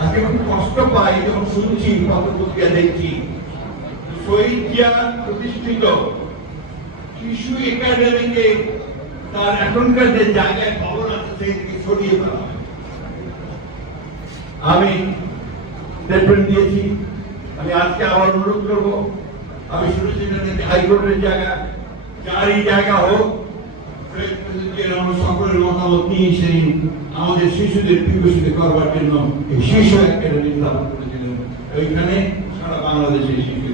আজকে খুব কষ্ট পাই, যখন শুনছি, পত্রপত্রিকা দেখছি। প্রতিষ্ঠিত। শিশু একাডেমিকে তার এখনকার যে জায়গায় ভবন আছে, সেই থেকে সরিয়ে ফেলা আমি স্টেটমেন্ট দিয়েছি। আমি আজকে আবার অনুরোধ করব। আমি শুনেছি হাইকোর্টের জায়গা। যারই জায়গা হোক আমরা আমাদের শিশুদের বিকশিত করবার জন্য এই শিশু একাডেমি স্থাপন করেছিলেন ওইখানে সারা বাংলাদেশের শিশু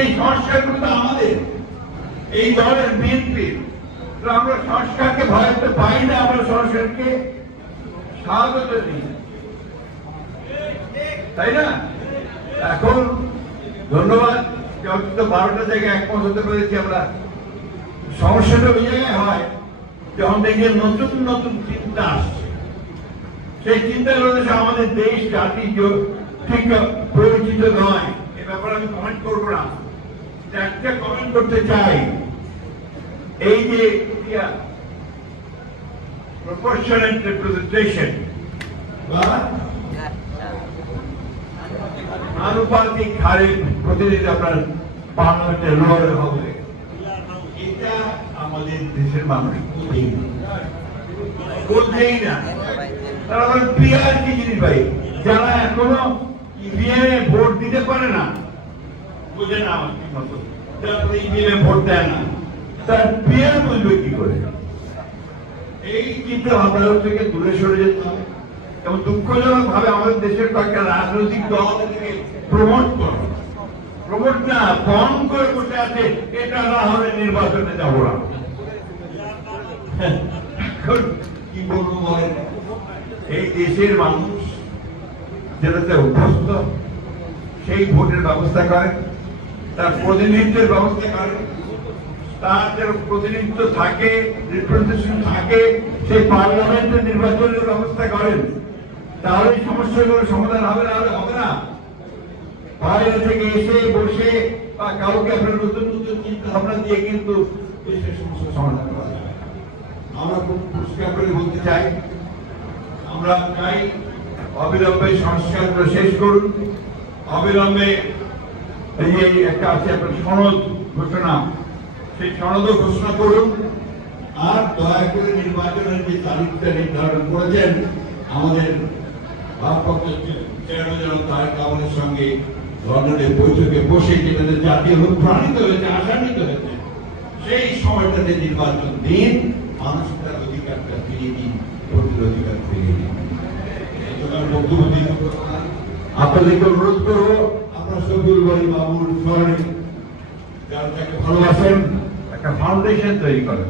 এই সংস্কারগুলো আমাদের। এই দলের বিএনপি। আমরা সংস্কারকে ভয় পাই না, আমরা সংস্কারকে স্বাগত দিই। তাই না? এখন ধন্যবাদ। বারোটা জায়গায় একমত হতে পেরেছি আমরা। সমস্যাটা ওই জায়গায় হয়, যখন নতুন নতুন চিন্তা আসছে। সেই আমাদের দেশ, জাতি ঠিক পরিচিত নয়। এ ব্যাপারে আমি কমেন্ট করব না। একটা কমেন্ট করতে চাই, এই যে প্রপোর্শনাল রিপ্রেজেন্টেশন বা আনুপাতিক হারে প্রতিনিধি আপনার পার্লামেন্টে লড়ে হবে। আমাদের দেশের মানুষ। না। তারা পিয়ার কি জিনিস ভাই? যারা এখনও ইভিএম ভোট দিতে পারে না, বুঝে না আমার ঠিক মতো। ইভিএম ভোট দেয় না, তার পিয়ার বুঝবে কি করে? এই চিন্তা ভাবনা থেকে দূরে সরে যেতে হবে। এবং দুঃখজনক ভাবে আমাদের দেশের কয়েকটা রাজনৈতিক প্রমোট করে। প্রমোট না বন করে বসে আছে, এটা না হলে নির্বাচনে যাব না। কি বলব বলেন? এই দেশের মানুষ যেটাতে অভ্যস্ত, সেই ভোটের ব্যবস্থা করে, তার প্রতিনিধিত্বের ব্যবস্থা করে। তার প্রতিনিধিত্ব থাকে রিপ্রেজেন্টেশন থাকে, সেই পার্লামেন্টের নির্বাচনের ব্যবস্থা করেন। তাহলে সমস্যাগুলো সমাধান হবে না হবে না। বাইরে থেকে এসে, বসে বা কাউকে আপনার নতুন নতুন চিন্তা ভাবনা দিয়ে কিন্তু দেশের সমস্যা সমাধান করা। আমরা খুব পরিষ্কার করে বলতে চাই, আমরা চাই অবিলম্বে সংস্কারগুলো শেষ করুন। অবিলম্বে এই একটা আছে আপনার সনদ ঘোষণা, সেই সনদও ঘোষণা করুন। আর দয়া করে নির্বাচনের যে তারিখটা নির্ধারণ করেছেন, আমাদের ভারপ্রাপ্ত চেয়ারম্যান তারেক রহমানের সঙ্গে লন্ডনের বৈঠকে বসে যেটাতে জাতীয় অনুপ্রাণিত হয়েছে, আশান্বিত হয়েছে, সেই সময়টাতে নির্বাচন দিন। মানুষ অধিকারটা ফিরিয়ে দিন ভোটের অধিকার ফিরিয়ে দিন। আপনাদেরকে অনুরোধ করব, আপনার সবুর বাড়ি বাবুর স্মরণে। যারা তাকে ভালোবাসেন, একটা ফাউন্ডেশন তৈরি করেন।